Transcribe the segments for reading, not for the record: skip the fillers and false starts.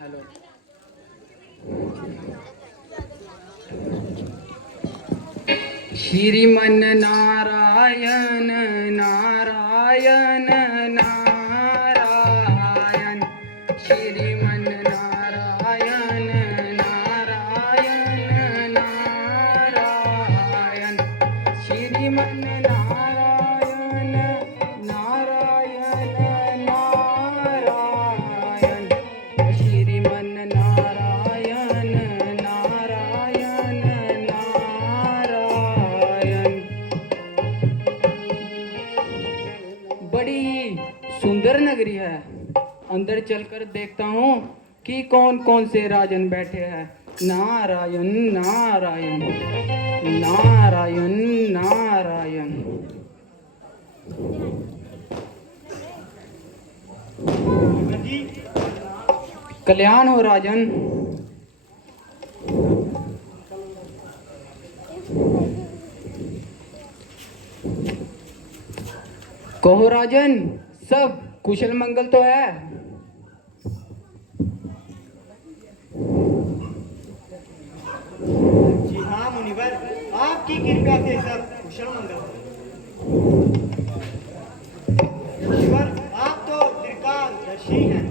Hello. Shriman Narayan Narayan Narayan, Shriman Narayan Narayan Narayan, Shriman Narayan Narayan Narayan, Shriman Narayan Narayan Narayan. बड़ी सुंदर नगरी है। अंदर चलकर देखता हूँ कि कौन कौन से राजन बैठे हैं। नारायण नारायण नारायण नारायण। कल्याण हो राजन। कहो राजन, सब कुशल मंगल तो है? जी हाँ मुनिवर, आपकी कृपा से सब कुशल मंगल है। मुनिवर, आप तो दीर्घदर्शी हैं।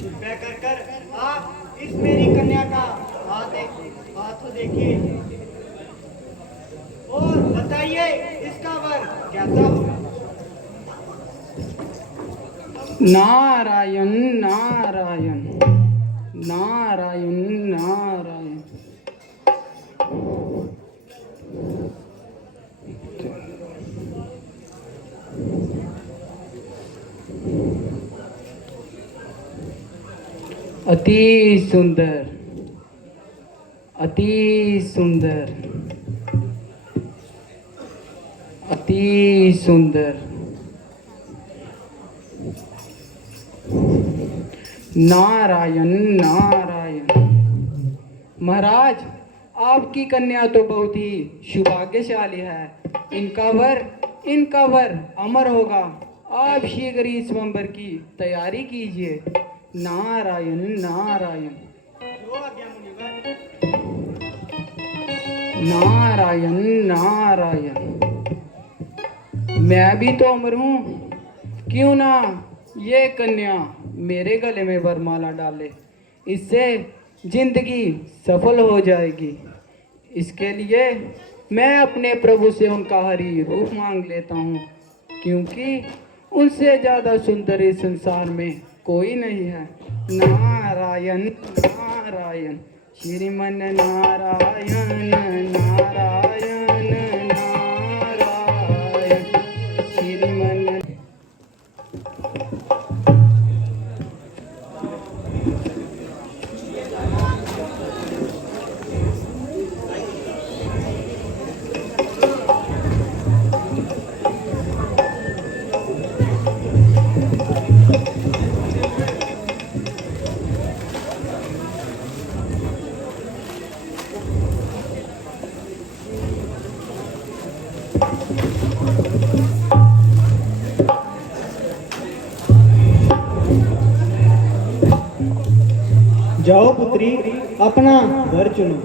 कृपया कर कर आप इस मेरी कन्या का हाथ देखिए और बताइए इसका वर कैसा होगा। नारायण नारायण नारायण नारायण। अति सुंदर, अति सुंदर, अति सुंदर। नारायण नारायण। महाराज, आपकी कन्या तो बहुत ही सौभाग्यशाली है। इनका वर अमर होगा। आप शीघ्र ही स्वयंवर की तैयारी कीजिए। नारायण नारायण जो आज्ञा मुनिवर। नारायण नारायण। मैं भी तो अमर हूँ, क्यों ना ये कन्या मेरे गले में वरमाला डाले। इससे जिंदगी सफल हो जाएगी। इसके लिए मैं अपने प्रभु से उनका हरि रूप मांग लेता हूँ, क्योंकि उनसे ज़्यादा सुंदर इस संसार में कोई नहीं है। नारायण नारायण, श्रीमन नारायण नारायण नारायण, श्रीमन। जाओ पुत्री, अपना वर चुनो।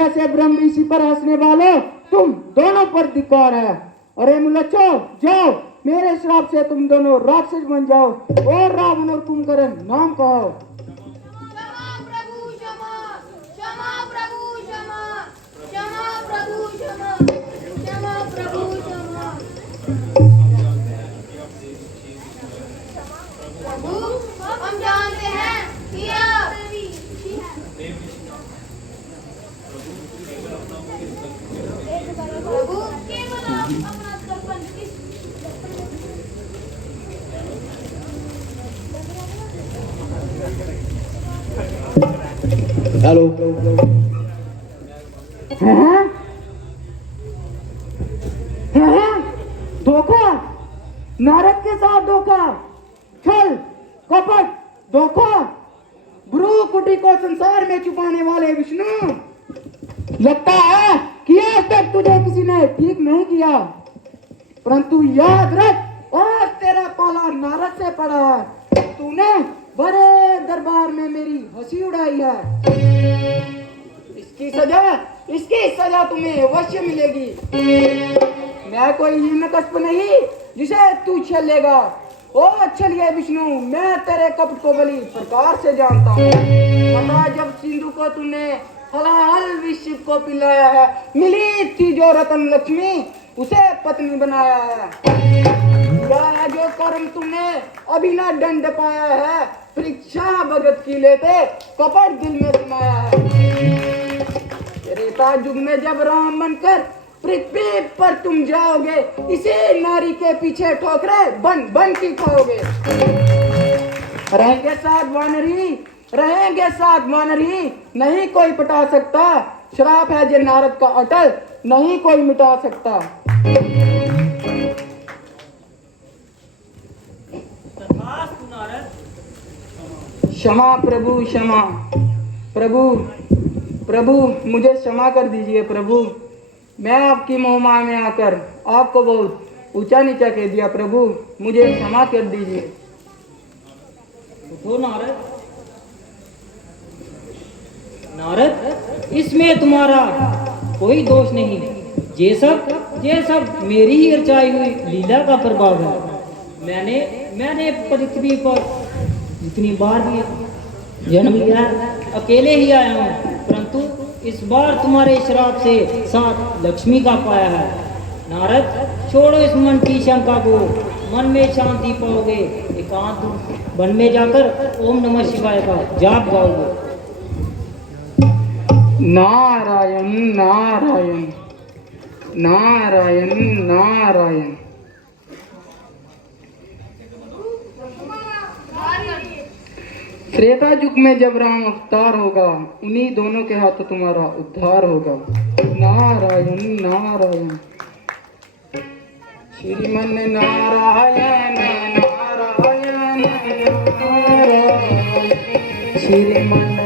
जैसे ब्रह्म ऋषि पर हंसने वाले तुम दोनों पर धिक्कार है। अरे मुलच्छो, जाओ, मेरे श्राप से तुम दोनों राक्षस बन जाओ और रावण और कुंभकर्ण नाम कहो। क्षमा प्रभु क्षमा, क्षमा प्रभु क्षमा, क्षमा प्रभु क्षमा, क्षमा प्रभु क्षमा। प्रभु, हम जानते हैं कि आप प्रभु केवल आप अपना दर्पण हेलो। हैं? धोखा, नारद के साथ धोखा, छल, कपट, धोखा, भ्रू कुटी को संसार में छुपाने वाले विष्णु, लगता है कि आज तक तुझे किसी ने ठीक नहीं किया, परंतु याद रख, आज तेरा पाला नारद से पड़ा है। तूने बड़े दरबार में मेरी हंसी उड़ाई है। इसकी सजा तुम्हें अवश्य मिलेगी। मैं कोई हिरण्यकश्यप नहीं जिसे तू छलेगा। ओ चलिए विष्णु, मैं तेरे कपट को बड़ी प्रकार से जानता हूँ। पता जब सिंधु को तूने हलाहल विश्व को पिलाया है, मिली थी जो रतन लक्ष्मी, उसे पत्नी बनाया है। या जो कर्म तुमने अभी ना दंड पाया है, परीक्षा भगत की लेते कपट दिल में समाया है। त्रेता युग में जब राम बनकर पृथ्वी पर तुम जाओगे, इसी नारी के पीछे ठोकरे बन बन की खाओगे। रहेंगे साथ वानरी, नहीं कोई पटा सकता। श्राप है जे नारद का अटल, नहीं कोई मिटा सकता। क्षमा प्रभु क्षमा, प्रभु मुझे क्षमा कर दीजिए प्रभु। मैं आपकी मोहमाया में आकर आपको बहुत ऊंचा नीचा कह दिया प्रभु, मुझे क्षमा कर दीजिए। उठो नारद, इसमें तुम्हारा कोई दोष नहीं। ये सब मेरी ही रचाई हुई लीला का प्रभाव है। मैंने पृथ्वी पर जितनी बार भी जन्म लिया अकेले ही आया हूँ, परंतु इस बार तुम्हारे श्राप से साथ लक्ष्मी का पाया है। नारद, छोड़ो इस मन की शंका को, मन में शांति पाओगे। एकांत वन में जाकर ओम नमः शिवाय का जाप गाओगे। नारायण नारायण नारायण नारायण। त्रेता युग में जब राम अवतार होगा, उन्हीं दोनों के हाथों तुम्हारा उद्धार होगा। नारायण नारायण श्रीमन नारायण नारायण नारायण श्रीमन